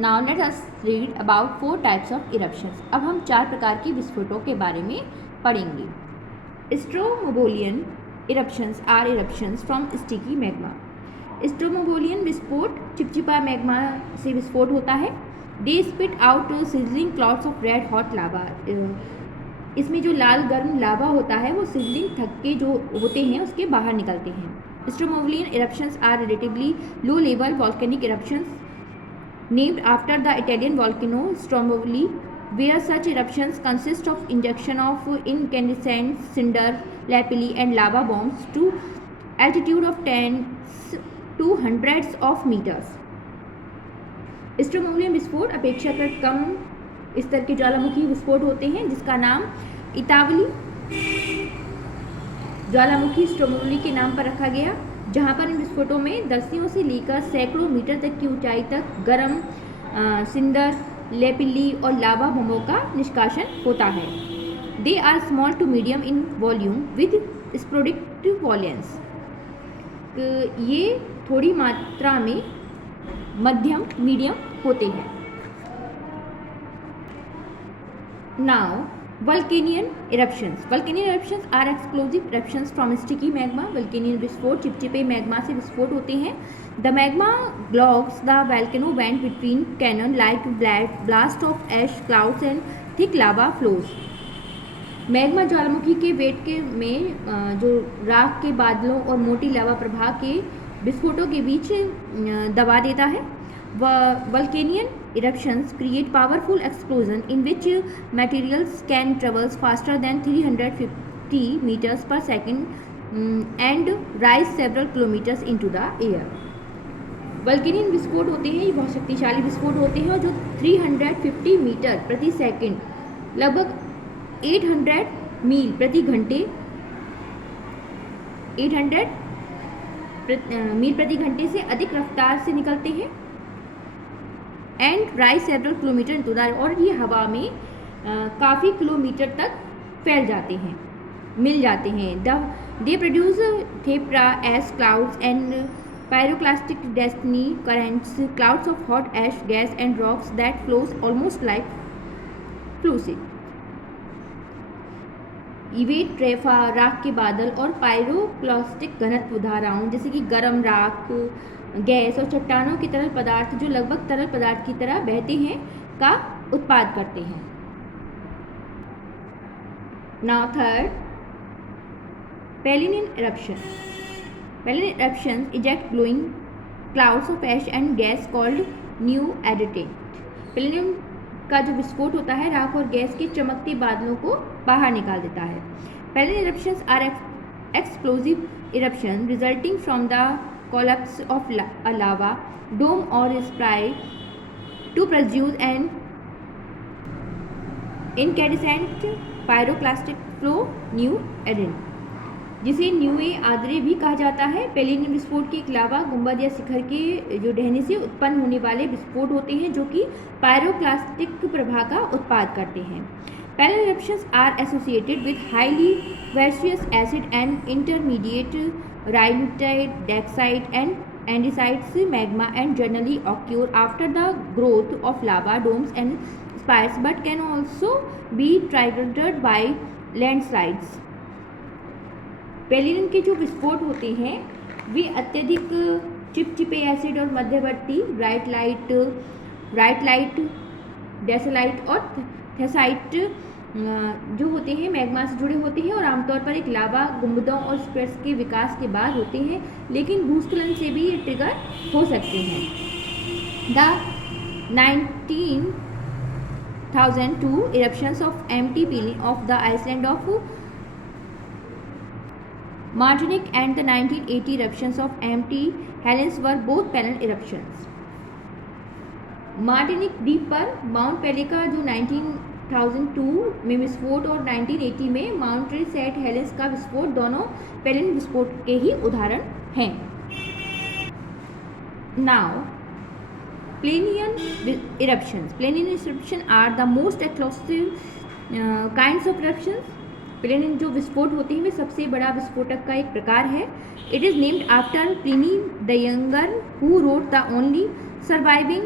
Now let us read about 4 types of eruptions. अब हम 4 प्रकार के विस्फोटों के बारे में पढ़ेंगे। Strombolian eruptions are eruptions from sticky magma. Strombolian विस्फोट चिपचिपा मैग्मा से विस्फोट होता है। They spit out sizzling clouds of red hot lava. इसमें जो लाल गर्म लावा होता है वो सिजलिंग थक्के जो होते हैं उसके बाहर निकलते हैं। Strombolian eruptions are relatively low level volcanic eruptions named after the Italian volcano Stromboli, where such eruptions consist of injection of incandescent cinder, lapilli and lava bombs to altitude of tens to hundreds of meters. स्ट्रोमोलियन विस्फोट अपेक्षाकृत कम स्तर के ज्वालामुखी विस्फोट होते हैं जिसका नाम इतावली ज्वालामुखी स्ट्रोमोली के नाम पर रखा गया, जहां पर इन विस्फोटों में दसियों से लेकर सैकड़ों मीटर तक की ऊंचाई तक गर्म सिंदर, लेपिल्ली और लावा बमों का निष्कासन होता है। They are small to medium in volume with sporadic violence. ये थोड़ी मात्रा में मध्यम मीडियम होते हैं। Now Vulcanian eruptions. Vulcanian eruptions are explosive eruptions from sticky magma. Vulcanian विस्फोट चिपचिपे मैग्मा से विस्फोट होते हैं। The magma blocks the volcano vent between cannon like blast of ash clouds and thick lava flows. Magma ज्वालामुखी के wait के में जो राख के बादलों और मोटी लावा प्रवाह के विस्फोटों के बीच दबा देता है। Volcanic eruptions create powerful explosion in which materials can travel faster than 350 meters per second and rise several kilometers into the air. वल्केनियन विस्फोट होते हैं, ये बहुत शक्तिशाली विस्फोट होते हैं और जो 350 मीटर प्रति सेकंड लगभग 800 मील प्रति घंटे 800 मील प्रति घंटे से अधिक रफ्तार से निकलते हैं। And rise several kilometre into the, और ये हवा में काफ़ी किलोमीटर तक फैल जाते हैं, मिल जाते हैं। They produce tephra ash clouds and pyroclastic density currents, clouds of hot ash gas and rocks that flows almost like fluid. इवेट ट्रेफा राख के बादल और पायरोक्लास्टिक घनत्व धाराओं जैसे कि गर्म राख, गैस और चट्टानों के तरल पदार्थ जो लगभग तरल पदार्थ की तरह बहते हैं का उत्पाद करते हैं। Now third, Pelean eruption. Pelean eruption eject glowing clouds of ash and gas called nuee ardente. Pelean का जो विस्फोट होता है राख और गैस के चमकते बादलों को बाहर निकाल देता है। Pelean eruptions are explosive eruption resulting from the collapse of a lava dome or spray to produce an incandescent pyroclastic flow new adin, जिसे न्यूए आद्रे भी कहा जाता है। पेलिनियन विस्फोट के अलावा गुंबद या शिखर के जो ढहने से उत्पन्न होने वाले विस्फोट होते हैं जो कि पायरोक्लास्टिक प्रवाह का उत्पाद करते हैं। Pelean eruptions are associated with highly gaseous acid and intermediate rhyolite, dacite and andesites magma and generally occur after the growth of lava domes and spires but can also be triggered by landslides. पेलिनियन के जो विस्फोट होते हैं वे अत्यधिक चिपचिपे acid और मध्यवर्ती bright light, डेसलाइट और थेसाइट जो होते हैं मैग्मा से जुड़े होते हैं और आमतौर पर एक लावा गुंबदों और स्पियर्स के विकास के बाद होते हैं, लेकिन भूस्खलन से भी ये ट्रिगर हो सकते हैं। The 19,002 eruptions of empty peeling of the island of Martinique and the 1980 eruptions of empty Helens were both पेलन eruptions. Martinique द्वीप पर माउंट पेले का जो 19,002 में विस्फोट और 1980 में माउंट सेंट हेलेंस का विस्फोट दोनों पेलिन विस्फोट के ही उदाहरण हैं। Now Plinian eruptions. Plinian eruption are the most explosive kinds of eruptions. Plinian जो विस्फोट होते हैं वे सबसे बड़ा विस्फोटक का एक प्रकार है। It is named after Pliny the younger who wrote the only surviving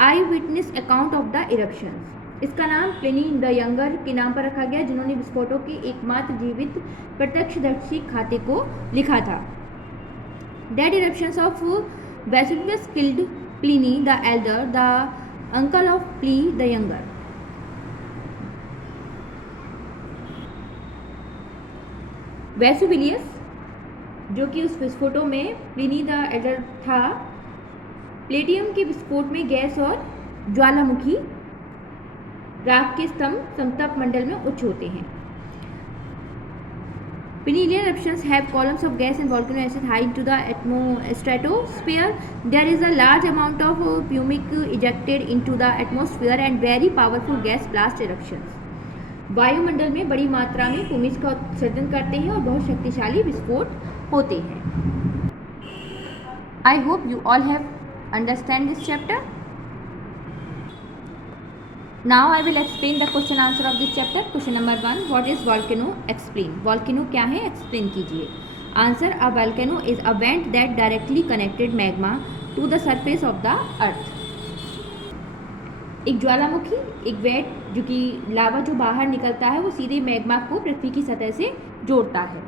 I witness account of the eruptions. इसका नाम प्लिनी द यंगर के नाम पर रखा गया, जिन्होंने विस्फोटों के एकमात्र जीवित प्रत्यक्षदर्शी खाते को लिखा था। Dead eruptions of Vesuvius killed Pliny the Elder, the uncle of Pliny the Younger. वेसुविलियस, जो कि उस विस्फोटों में प्लिनी द एल्डर था, प्लेटियम के विस्फोट में गैस और ज्वालामुखी राख के स्तंभ समताप मंडल में उच्च होते हैं। Pineal eruptions have columns of gas and volcano acid high into the stratosphere. There is a large amount of pumic ejected into the atmosphere and very powerful gas blast eruptions. वायुमंडल में बड़ी मात्रा में पुमिक का उत्सर्जन करते हैं और बहुत शक्तिशाली विस्फोट होते हैं। I hope you all have understand this chapter. Now I will explain the question answer of this chapter. Question number 1, what is volcano? Explain. Volcano क्या है? Explain कीजिए। Answer, a volcano is a vent that directly connected magma to the surface of the earth. एक ज्वालामुखी, एक wait जो कि लावा जो बाहर निकलता है वो सीधे मैग्मा को पृथ्वी की सतह से जोड़ता है।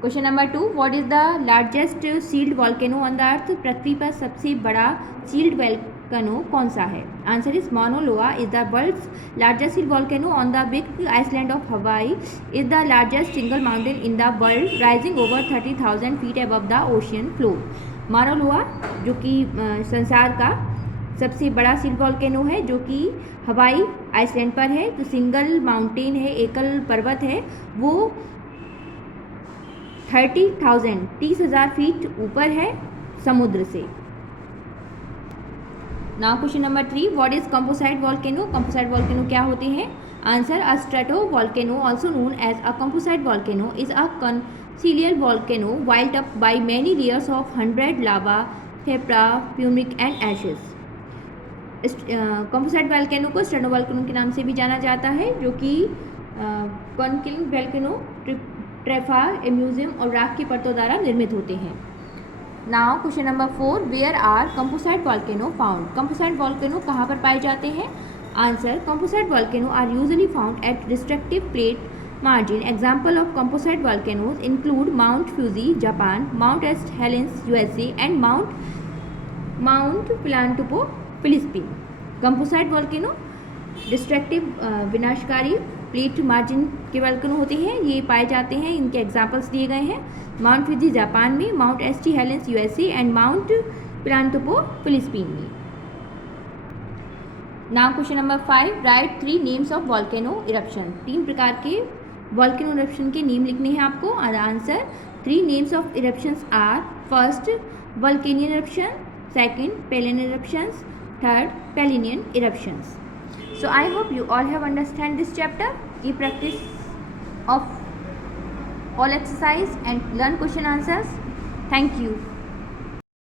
Question number 2, what is the largest shield volcano on the earth? पृथ्वी पर सबसे बड़ा सील्ड वॉल्केनो कौन सा है? Answer is Mauna Loa is the world's largest shield volcano on the Big Island of Hawaii is the largest single mountain in the world rising over 30,000 feet above the ocean floor. Mauna Loa जो कि संसार का सबसे बड़ा shield volcano है, जो कि हवाई आइसलैंड पर है, जो सिंगल माउंटेन है, एकल पर्वत है, वो 30,000 फीट ऊपर है समुद्र से। Now question number 3, what is composite volcano? Composite volcano क्या होते हैं? Answer, a stratovolcano also known as a composite volcano is a conical volcano built up by many layers of 100 lava, tephra, pumice and ashes. Composite volcano को stratovolcano के नाम से भी जाना जाता है, जो कि कॉन्किलिंग वॉल्केनो, ट्रेफार, एम्यूजियम और राख की परतों द्वारा निर्मित होते हैं। Now question number 4, where are composite volcano found? Composite volcano कहाँ पर पाए जाते हैं? Answer, composite volcano are usually found at destructive plate margin. Example of composite volcanoes include Mount Fuji Japan, Mount St Helens USA and Mount Pinatubo Philippines. Composite volcano destructive विनाशकारी plate margin के volcano होते हैं, ये पाए जाते हैं। इनके examples दिए गए हैं, माउंट फ्यूजी जापान में, Mount St Helens USA and Mount Pinatubo Philippines में। Now question number 5, write 3 names of volcano eruption. 3 प्रकार के वॉल्केनो इरप्शन के नेम लिखने हैं आपको। Answer, 3 names of eruptions are, first Vulcanian eruption, second Pelean eruptions, third Plinian eruptions. So I hope you all have understand this chapter. Keep practice of all exercise and learn question answers. Thank you.